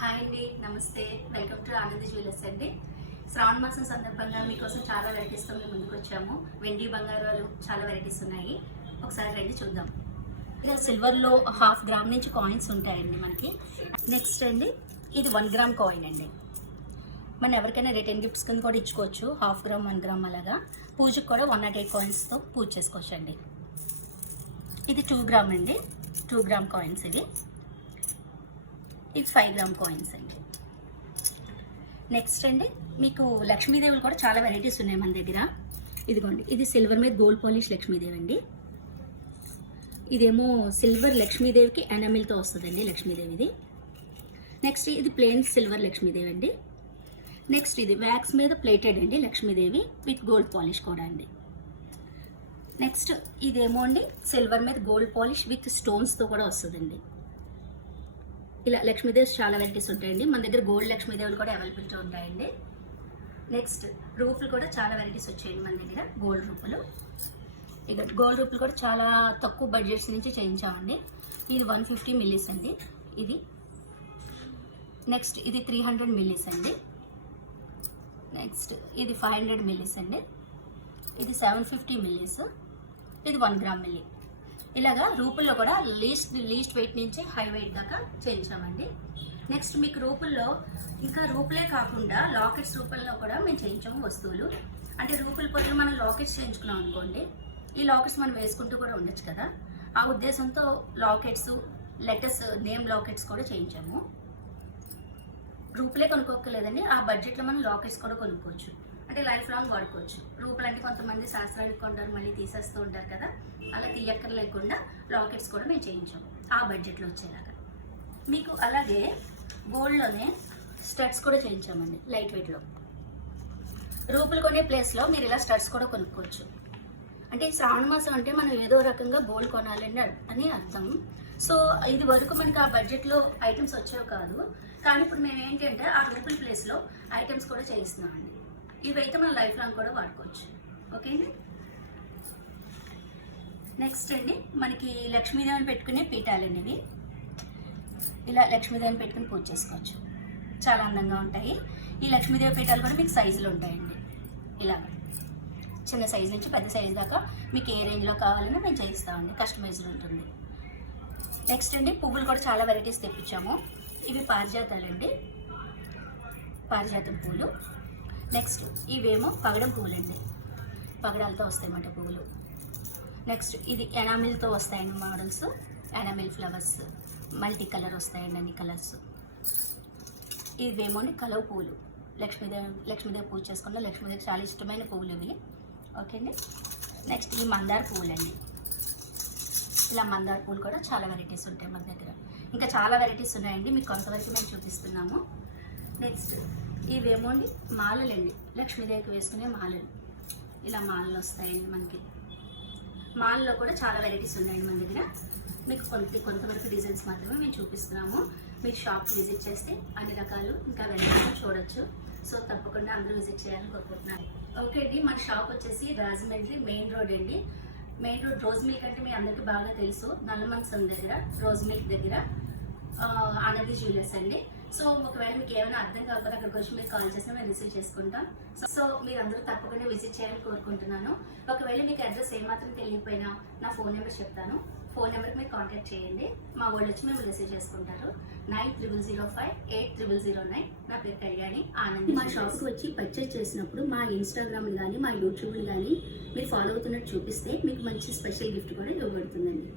Hi అండి, నమస్తే. Welcome to Anand jewellers అండి. శ్రావణ మాసం సందర్భంగా మీకోసం చాలా వెరైటీస్తో మేము ముందుకు వచ్చాము. వెండి బంగారాలు చాలా వెరైటీస్ ఉన్నాయి. ఒకసారి రండి చూద్దాం. ఇలా సిల్వర్లో 1/2 గ్రామ్ నుంచి కాయిన్స్ ఉంటాయండి మనకి. నెక్స్ట్ అండి, ఇది 1 గ్రామ్ కాయిన్ అండి. మనం ఎవరికైనా రిటర్న్ గిఫ్ట్స్ కింద కూడా ఇచ్చుకోవచ్చు. 1/2 గ్రామ్ 1 గ్రామ్ అలాగా. పూజకు కూడా 108 కాయిన్స్తో పూజ చేసుకోవచ్చు అండి. ఇది 2 గ్రామ్ అండి. 2 గ్రామ్ కాయిన్స్ ఇది 5 గ్రామ్ కాయిన్స్ అండి. నెక్స్ట్ అండి, మీకు లక్ష్మీదేవులు కూడా చాలా వెరైటీస్ ఉన్నాయి మన దగ్గర. ఇదిగోండి, ఇది సిల్వర్ మీద గోల్డ్ పాలిష్ లక్ష్మీదేవి అండి. ఇదేమో సిల్వర్ లక్ష్మీదేవికి ఎనామిల్తో వస్తుందండి లక్ష్మీదేవిది. నెక్స్ట్ ఇది ప్లెయిన్ సిల్వర్ లక్ష్మీదేవి అండి. నెక్స్ట్ ఇది వ్యాక్స్ మీద ప్లేటెడ్ అండి లక్ష్మీదేవి విత్ గోల్డ్ పాలిష్ కూడా అండి. నెక్స్ట్ ఇదేమో అండి సిల్వర్ మీద గోల్డ్ పాలిష్ విత్ స్టోన్స్తో కూడా వస్తుందండి. ఇలా లక్ష్మీదేవి చాలా వెరైటీస్ ఉంటాయండి మన దగ్గర. గోల్డ్ లక్ష్మీదేవులు కూడా అవైలబిలిటీ ఉంటాయండి. నెక్స్ట్ రూపులు కూడా చాలా వెరైటీస్ వచ్చాయండి మన దగ్గర. గోల్డ్ రూపులు, ఇక గోల్డ్ రూపులు కూడా చాలా తక్కువ బడ్జెట్స్ నుంచి చేయించామండి. ఇది 150 మిల్లీస్ అండి. ఇది నెక్స్ట్ ఇది 300 మిల్లీస్ అండి. నెక్స్ట్ ఇది 500 మిల్లీస్ అండి. ఇది 750 మిల్లీస్. ఇది 1 గ్రామ్ మిల్లీ. ఇలాగా రూపుల్లో కూడా లీస్ట్ వెయిట్ నుంచి హై వెయిట్ దాకా చేయించామండి. నెక్స్ట్ మీకు రూపుల్లో ఇంకా రూపులే కాకుండా లాకెట్స్ రూపంలో కూడా మేము చేయించాము వస్తువులు. అంటే రూపుల పొద్దున మనం లాకెట్స్ చేయించుకున్నాం అనుకోండి, ఈ లాకెట్స్ మనం వేసుకుంటూ కూడా ఉండొచ్చు కదా. ఆ ఉద్దేశంతో లాకెట్స్, లెటర్స్, నేమ్ లాకెట్స్ కూడా చేయించాము. రూపులే కొనుక్కోలేదండి, ఆ బడ్జెట్లో మనం లాకెట్స్ కూడా కొనుక్కోవచ్చు. అంటే లైఫ్ లాంగ్ వాడుకోవచ్చు. రూపులు అంటే కొంతమంది శాస్త్రానికి కొంటారు, మళ్ళీ తీసేస్తూ ఉంటారు కదా. అలా తీయక్కర్ లేకుండా లాకెట్స్ కూడా మేము చేయించాము ఆ బడ్జెట్లో వచ్చేలాగా. మీకు అలాగే గోల్డ్లోనే స్టడ్స్ కూడా చేయించామండి లైట్ వెయిట్లో. రూపులు కొనే ప్లేస్లో మీరు ఇలా స్టడ్స్ కూడా కొనుక్కోవచ్చు. అంటే శ్రావణ మాసం అంటే మనం ఏదో రకంగా గోల్డ్ కొనాలని అని అర్థం. సో ఇది వరకు మనకి ఆ బడ్జెట్లో ఐటమ్స్ వచ్చేవి కాదు. కానీ ఇప్పుడు మేము ఏంటంటే ఆ రూపుల ప్లేస్లో ఐటమ్స్ కూడా చేయిస్తున్నామండి. ఇవైతే మనం లైఫ్ లాంగ్ కూడా వాడుకోవచ్చు. ఓకే అండి. నెక్స్ట్ అండి, మనకి లక్ష్మీదేవిని పెట్టుకునే పీఠాలండి ఇవి. ఇలా లక్ష్మీదేవిని పెట్టుకుని పూజ చేసుకోవచ్చు. చాలా అందంగా ఉంటాయి. ఈ లక్ష్మీదేవి పీఠాలు కూడా మీకు సైజులు ఉంటాయండి. ఇలా చిన్న సైజు నుంచి పెద్ద సైజు దాకా మీకు ఏ రేంజ్లో కావాలన్నా మేము చేయిస్తామండి. కస్టమైజ్డ్ ఉంటుంది. నెక్స్ట్ అండి, పువ్వులు కూడా చాలా వెరైటీస్ తెప్పించాము. ఇవి పారిజాతాలండి, పారిజాతం పూలు. నెక్స్ట్ ఇవేమో పగడం పువ్వులండి, పగడాలతో వస్తాయన్నమాట పువ్వులు. నెక్స్ట్ ఇది ఎనామిల్తో వస్తాయండి models. Enamel flowers multi colour వస్తాయండి, అన్ని కలర్స్. ఇవేమో కలవ పువ్వులు. లక్ష్మీదేవి పూజ చేసుకున్న లక్ష్మీదేవి చాలా ఇష్టమైన పువ్వులు ఇవి. ఓకే అండి. నెక్స్ట్ ఈ మందార పువ్వులండి. ఇలా మందార పువ్వులు కూడా చాలా వెరైటీస్ ఉంటాయి మన దగ్గర. ఇంకా చాలా వెరైటీస్ ఉన్నాయండి, మీకు కొంతవరకు మేము చూపిస్తున్నాము. నెక్స్ట్ ఇవేమో అండి మాలలండి, లక్ష్మీదేవికి వేసుకునే మాలలు. ఇలా మాలలు వస్తాయండి మనకి. మాల్లో కూడా చాలా వెరైటీస్ ఉన్నాయండి మన దగ్గర. మీకు కొంతవరకు డిజైన్స్ మాత్రమే మేము చూపిస్తున్నాము. మీరు షాప్కి విజిట్ చేస్తే అన్ని రకాలు ఇంకా వెరైటీస్ చూడొచ్చు. సో తప్పకుండా అందరూ విజిట్ చేయాలని కోరుకుంటున్నాను. ఓకే అండి, మన షాప్ వచ్చేసి రాజమండ్రి మెయిన్ రోడ్ అండి. మెయిన్ రోడ్ రోజ్ మిల్క్ అంటే మీ అందరికీ బాగా తెలుసు. నల్లమంచం దగ్గర రోజ్ మిల్క్ దగ్గర ఆనంద్ జ్యువెలర్స్ అండి. సో ఒకవేళ మీకు ఏమైనా అర్థం కాకపోతే అక్కడికి వచ్చి మీరు కాల్ చేసినా మేము రిసీవ్ చేసుకుంటాం. సో మీరు అందరూ తప్పకుండా విజిట్ చేయాలని కోరుకుంటున్నాను. ఒకవేళ మీకు అడ్రస్ ఏమాత్రం తెలియకపోయినా నా ఫోన్ నెంబర్ చెప్తాను. ఫోన్ నెంబర్కి మీరు కాంటాక్ట్ చేయండి. మా వాళ్ళు వచ్చి మేము రిసీవ్ చేసుకుంటారు. 9005-8009. నా పేరు కళ్యాణి ఆనంద్. మా షాప్కి వచ్చి పర్చేజ్ చేసినప్పుడు మా ఇన్స్టాగ్రామ్ని కానీ మా యూట్యూబ్ని కానీ మీరు ఫాలో అవుతున్నట్టు చూపిస్తే మీకు మంచి స్పెషల్ గిఫ్ట్ కూడా ఇవ్వబడుతుందండి.